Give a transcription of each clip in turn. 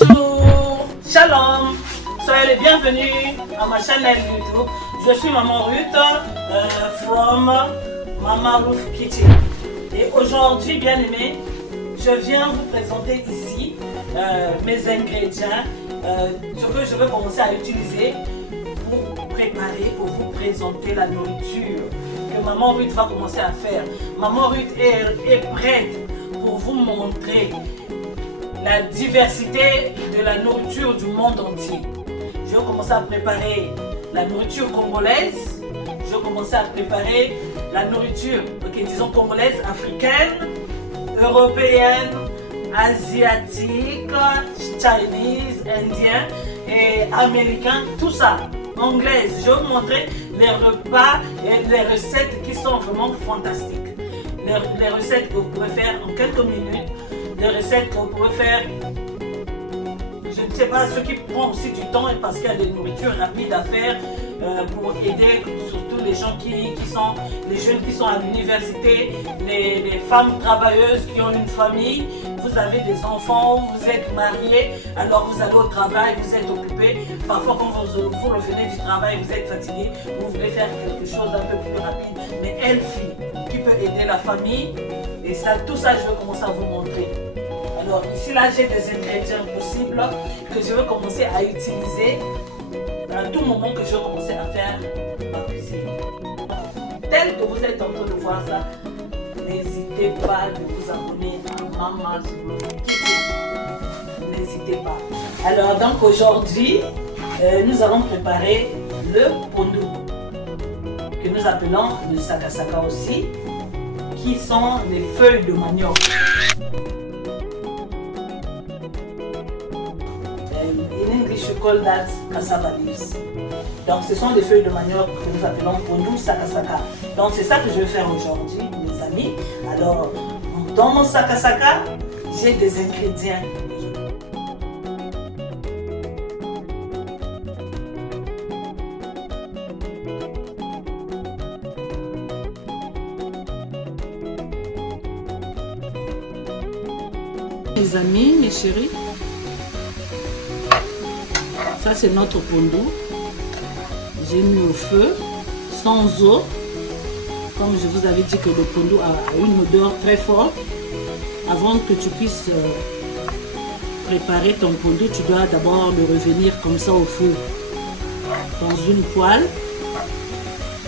Bonjour, shalom, soyez les bienvenus à ma chaîne YouTube. Je suis Maman Ruth from Mama Ruth Kitchen. Et aujourd'hui, bien aimés, je viens vous présenter ici mes ingrédients, ce que je vais commencer à utiliser pour préparer, pour vous présenter la nourriture que Maman Ruth va commencer à faire. Maman Ruth est prête pour vous montrer la diversité de la nourriture du monde entier. Je vais commencer à préparer la nourriture congolaise. Je vais commencer à préparer la nourriture, disons congolaise, africaine, européenne, asiatique, chinese, indien et américain, tout ça. Anglaise, je vais vous montrer les repas et les recettes qui sont vraiment fantastiques. Les recettes que vous pouvez faire en quelques minutes, des recettes que vous pouvez faire, je ne sais pas, ce qui prend aussi du temps parce qu'il y a des nourritures rapides à faire pour aider surtout les gens qui sont, les jeunes qui sont à l'université, les femmes travailleuses qui ont une famille, vous avez des enfants, vous êtes mariés, alors vous allez au travail, vous êtes occupé, parfois quand vous revenez du travail, vous êtes fatigué, vous voulez faire quelque chose un peu plus rapide, mais elle fille qui peut aider la famille, et ça, tout ça je vais commencer à vous montrer. Alors ici là j'ai des ingrédients possibles que je vais commencer à utiliser à tout moment que je vais commencer à faire ma cuisine. Tel que vous êtes en train de voir ça, n'hésitez pas de vous abonner à Mama Ruth Kitchen. N'hésitez pas. Alors donc aujourd'hui, nous allons préparer le pondu, que nous appelons le sakasaka aussi, qui sont les feuilles de manioc. In English, we call that cassava leaves. Donc, ce sont les feuilles de manioc que nous appelons pondu sakasaka. Donc, c'est ça que je vais faire aujourd'hui, mes amis. Alors, dans mon sakasaka, j'ai des ingrédients. Mes amis, mes chéris, ça c'est notre pondu. J'ai mis au feu, sans eau. Comme je vous avais dit que le pondu a une odeur très forte. Avant que tu puisses préparer ton pondu, tu dois d'abord le revenir comme ça au feu. Dans une poêle,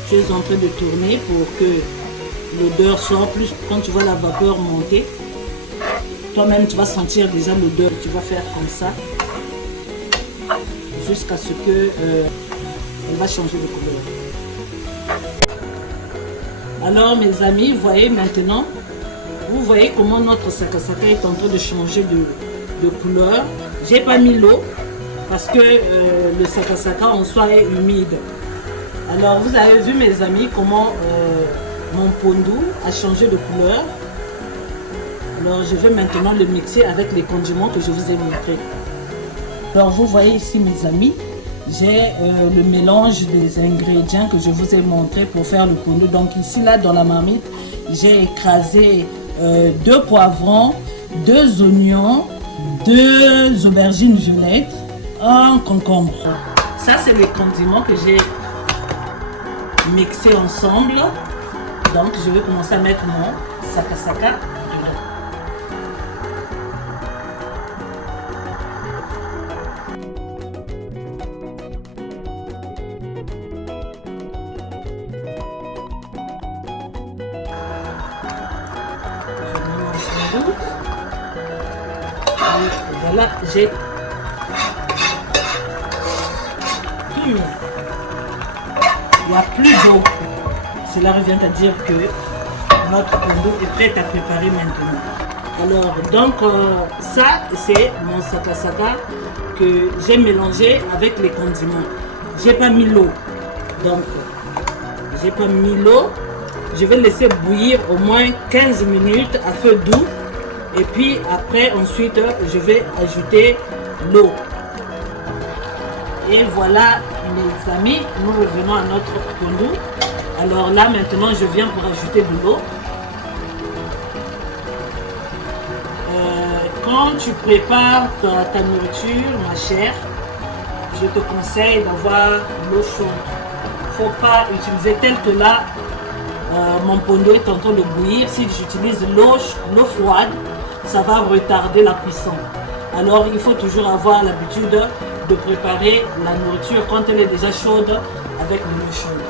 tu es en train de tourner pour que l'odeur sorte. Plus quand tu vois la vapeur monter, toi-même tu vas sentir déjà l'odeur. Tu vas faire comme ça jusqu'à ce que elle va changer de couleur. Alors mes amis, vous voyez maintenant, vous voyez comment notre sakasaka est en train de changer de couleur. J'ai pas mis l'eau parce que le sakasaka en soi est humide. Alors vous avez vu mes amis comment mon pondu a changé de couleur. Alors je vais maintenant le mixer avec les condiments que je vous ai montrés. Alors vous voyez ici mes amis, j'ai le mélange des ingrédients que je vous ai montré pour faire le pondu. Donc ici là dans la marmite, j'ai écrasé 2 poivrons, 2 oignons, 2 aubergines violettes, 1 concombre. Ça c'est les condiments que j'ai mixés ensemble. Donc je vais commencer à mettre mon sakasaka. Voilà, j'ai il n'y a plus d'eau. Cela revient à dire que notre pondu est prêt à préparer maintenant. Alors, donc, ça, c'est mon sakasaka que j'ai mélangé avec les condiments. J'ai pas mis l'eau. Donc, j'ai pas mis l'eau. Je vais laisser bouillir au moins 15 minutes à feu doux. Et puis après, ensuite, je vais ajouter l'eau. Et voilà, mes amis, nous revenons à notre pondu. Alors là, maintenant, je viens pour ajouter de l'eau. quand tu prépares ta nourriture, ma chère, je te conseille d'avoir l'eau chaude. Il ne faut pas utiliser tel que là, mon pondo est en train de bouillir. Si j'utilise l'eau froide, ça va retarder la cuisson. Alors il faut toujours avoir l'habitude de préparer la nourriture quand elle est déjà chaude avec de l'eau chaude.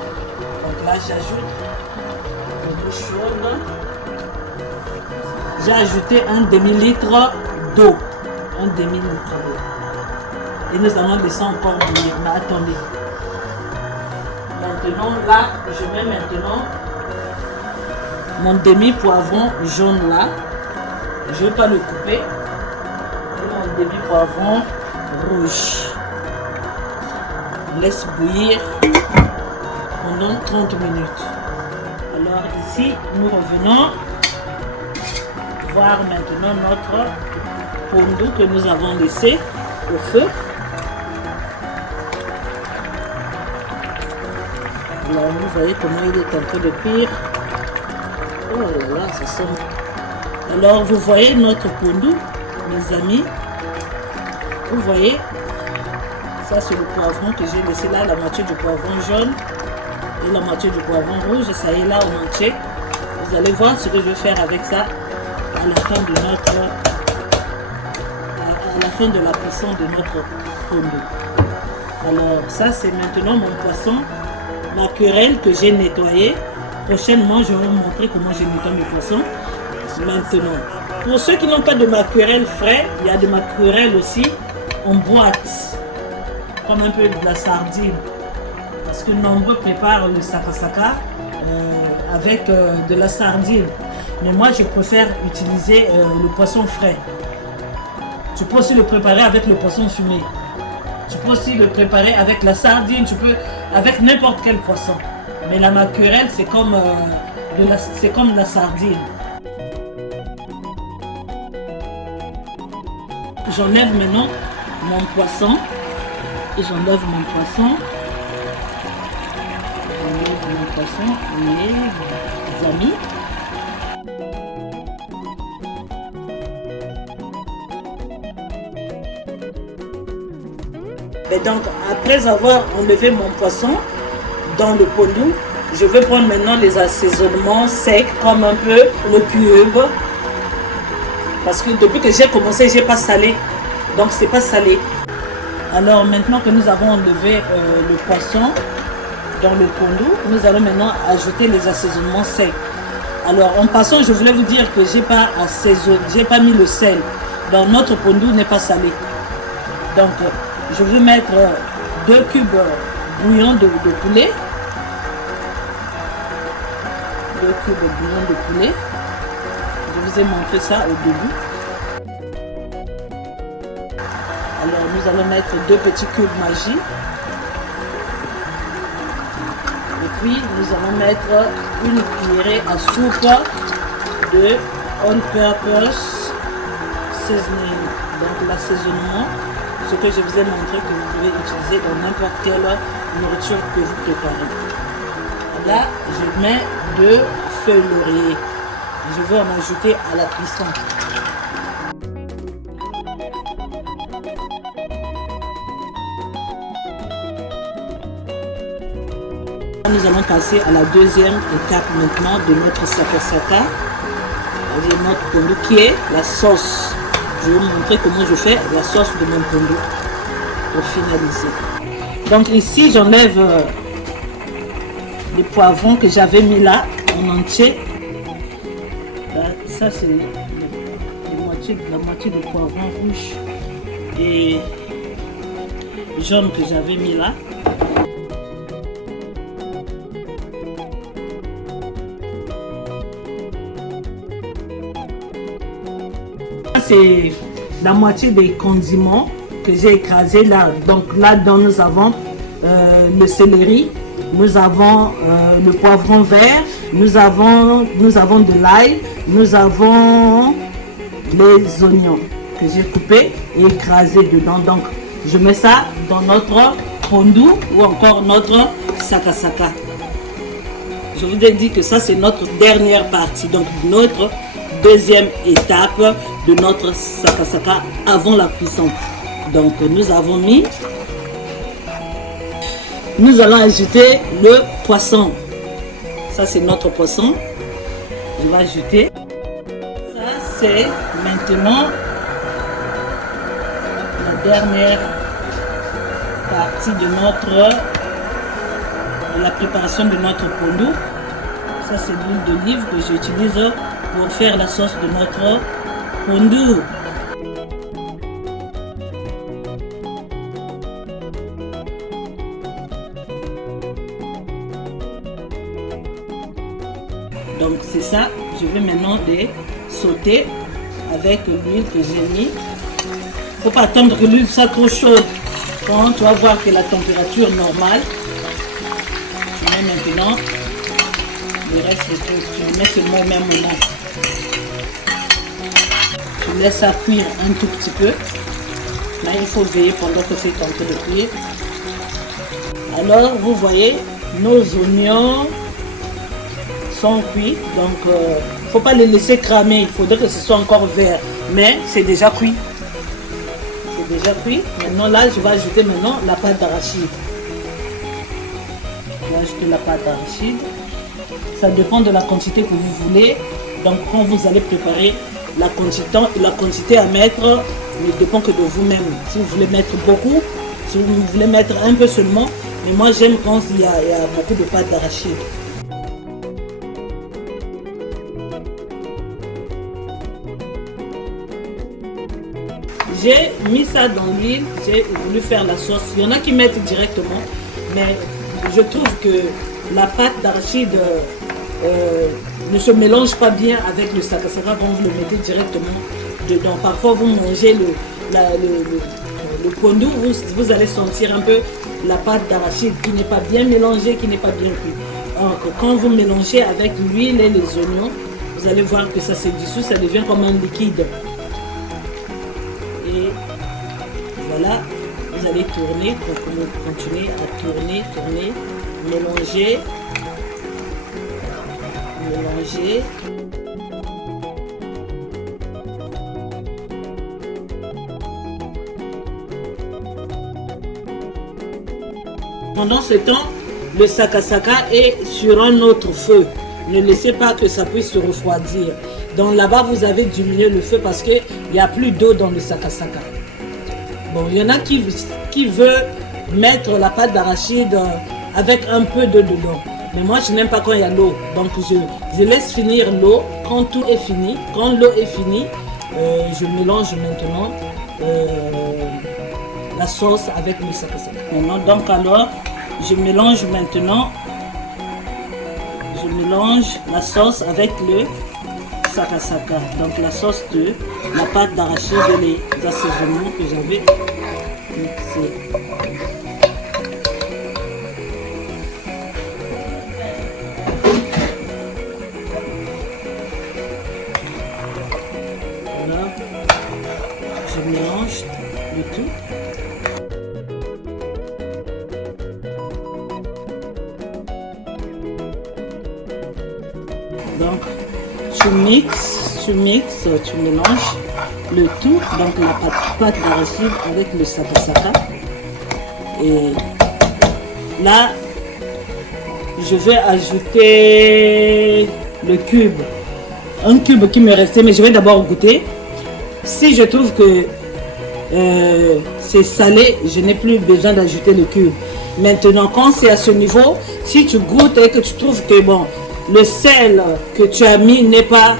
Donc là j'ajoute de l'eau chaude. J'ai ajouté un demi-litre d'eau. Un demi-litre d'eau. Et nous allons laisser encore bouillir. Mais attendez. Maintenant là, je mets maintenant mon demi-poivron jaune là. Je ne vais pas le couper. Et mon demi-poivron rouge. On laisse bouillir pendant 30 minutes. Alors ici, nous revenons voir maintenant notre pondo que nous avons laissé au feu. Là, vous voyez comment il est en train de cuire. Oh là là, ça sent. Alors, vous voyez notre pondo, mes amis. Vous voyez, ça c'est le poivron que j'ai laissé là, la moitié du poivron jaune et la moitié du poivron rouge. Ça est là en entier. Vous allez voir ce que je vais faire avec ça à la fin de la cuisson de notre pondo. Alors, ça c'est maintenant mon poisson maquerelle que j'ai nettoyé. Prochainement, je vais vous montrer comment je nettoie mes poissons. Maintenant, pour ceux qui n'ont pas de maquerelle frais, il y a des maquerelles aussi en boîte, comme un peu de la sardine, parce que nombreux préparent le sakasaka avec de la sardine, mais moi je préfère utiliser le poisson frais. Tu peux aussi le préparer avec le poisson fumé, tu peux aussi le préparer avec la sardine, tu peux avec n'importe quel poisson, mais la maquerelle c'est comme la sardine. J'enlève maintenant mon poisson et j'enlève mon poisson. J'enlève mon poisson, les amis. Et donc après avoir enlevé mon poisson dans le pondo, je vais prendre maintenant les assaisonnements secs comme un peu le cube. Parce que depuis que j'ai commencé, j'ai pas salé. Donc c'est pas salé. Alors maintenant que nous avons enlevé le poisson dans le pondo, nous allons maintenant ajouter les assaisonnements secs. Alors en passant, je voulais vous dire que j'ai pas mis le sel. Donc notre pondo n'est pas salé. Donc je vais mettre 2 cubes bouillon de poulet. 2 cubes bouillon de poulet. Je vous ai montré ça au début. Alors nous allons mettre 2 petits cubes Maggi. Et puis nous allons mettre une cuillerée à soupe de all-purpose seasoning. Donc l'assaisonnement, ce que je vous ai montré que vous pouvez utiliser dans n'importe quelle nourriture que vous préparez. Là, je mets 2 feuilles laurier. Je vais en ajouter à la cuisson. Nous allons passer à la deuxième étape maintenant de notre sakasaka, c'est-à-dire notre pondo qui est la sauce. Je vais vous montrer comment je fais la sauce de mon pondo pour finaliser. Donc ici j'enlève les poivrons que j'avais mis là en entier. Ça c'est la moitié de poivron rouge et jaune que j'avais mis là. C'est la moitié des condiments que j'ai écrasé là. Donc là-dedans nous avons le céleri, nous avons le poivron vert, nous avons de l'ail, nous avons les oignons que j'ai coupés et écrasés dedans. Donc je mets ça dans notre pondo ou encore notre sakasaka. Je vous ai dit que ça c'est notre dernière partie, donc notre deuxième étape de notre sakasaka avant la cuisson. Donc nous avons mis, nous allons ajouter le poisson. Ça c'est notre poisson. Je vais ajouter. Ça c'est maintenant la dernière partie de la préparation de notre pondu. Ça c'est l'huile d'olive que j'utilise pour faire la sauce de notre pondu. Donc c'est ça, je vais maintenant les sauter avec l'huile que j'ai mis. Faut pas attendre que l'huile soit trop chaude. Quand tu vas voir que la température normale, tu mets maintenant le reste, tu le mets seulement au même moment. Tu laisses ça cuire un tout petit peu. Là, il faut veiller pendant que c'est en train de cuire. Alors, vous voyez, nos oignons sont cuits. Donc, il ne faut pas les laisser cramer. Il faudrait que ce soit encore vert. Mais c'est déjà cuit. C'est déjà cuit. Maintenant, là, je vais ajouter maintenant la pâte d'arachide. Je vais ajouter la pâte d'arachide. Ça dépend de la quantité que vous voulez. Donc, quand vous allez préparer la quantité à mettre, ne dépend que de vous-même. Si vous voulez mettre beaucoup, si vous voulez mettre un peu seulement. Mais moi, j'aime quand il y a beaucoup de pâte d'arachide. J'ai mis ça dans l'huile, j'ai voulu faire la sauce. Il y en a qui mettent directement, mais je trouve que la pâte d'arachide ne se mélange pas bien avec le sakasaka quand vous le mettez directement dedans. Parfois vous mangez le pondu, vous allez sentir un peu la pâte d'arachide qui n'est pas bien mélangée, qui n'est pas bien cuite. Donc quand vous mélangez avec l'huile et les oignons, vous allez voir que ça se dissout, ça devient comme un liquide. Et voilà, vous allez tourner, continuer à tourner, mélanger. Pendant ce temps, le sakasaka est sur un autre feu. Ne laissez pas que ça puisse se refroidir. Donc là-bas, vous avez diminué le feu parce qu'il n'y a plus d'eau dans le sakasaka. Bon, il y en a qui veut mettre la pâte d'arachide avec un peu d'eau dedans. Mais moi, je n'aime pas quand il y a l'eau. Donc, je laisse finir l'eau. Quand tout est fini, quand l'eau est finie, je mélange maintenant la sauce avec le sakasaka. Donc, alors, je mélange maintenant. Je mélange la sauce avec le sakasaka. Donc, la sauce de la pâte d'arachide et les assaisonnements que j'avais mixés. Je mélange le tout. Donc, tu mixes, tu mélanges le tout. Donc, la pâte d'arachide avec le sakasaka. Et là, je vais ajouter le cube. Un cube qui me restait, mais je vais d'abord goûter. Si je trouve que c'est salé, je n'ai plus besoin d'ajouter le cube. Maintenant, quand c'est à ce niveau, si tu goûtes et que tu trouves que bon, le sel que tu as mis n'est pas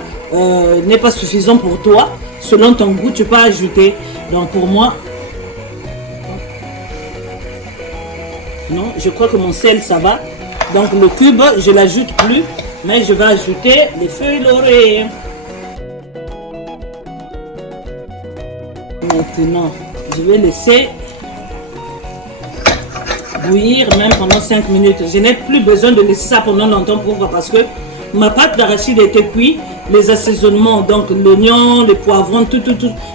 suffisant pour toi, selon ton goût, tu peux ajouter. Donc pour moi, non, je crois que mon sel, ça va. Donc le cube, je ne l'ajoute plus, mais je vais ajouter les feuilles laurier. Maintenant, je vais laisser bouillir même pendant 5 minutes. Je n'ai plus besoin de laisser ça pendant longtemps. Pourquoi? Parce que ma pâte d'arachide était cuite, les assaisonnements, donc l'oignon, les poivrons, tout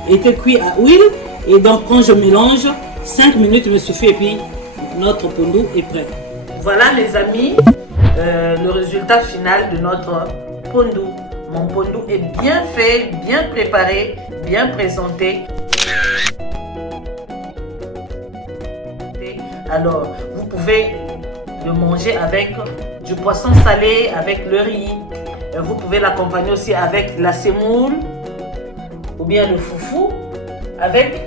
était cuit à huile. Et donc quand je mélange, 5 minutes me suffit et puis notre pondu est prêt. Voilà les amis, le résultat final de notre pondu. Mon pondou est bien fait, bien préparé, bien présenté. Alors, vous pouvez le manger avec du poisson salé, avec le riz. Vous pouvez l'accompagner aussi avec la semoule ou bien le foufou, avec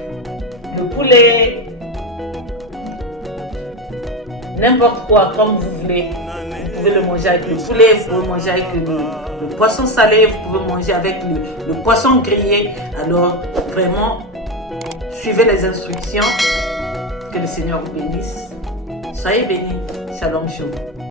le poulet. N'importe quoi, comme vous voulez. Vous pouvez le manger avec le poulet, vous pouvez manger avec le poisson salé, vous pouvez manger avec le poisson grillé. Alors, vraiment, suivez les instructions. Que le Seigneur vous bénisse. Soyez bénis. Shalom, shalom.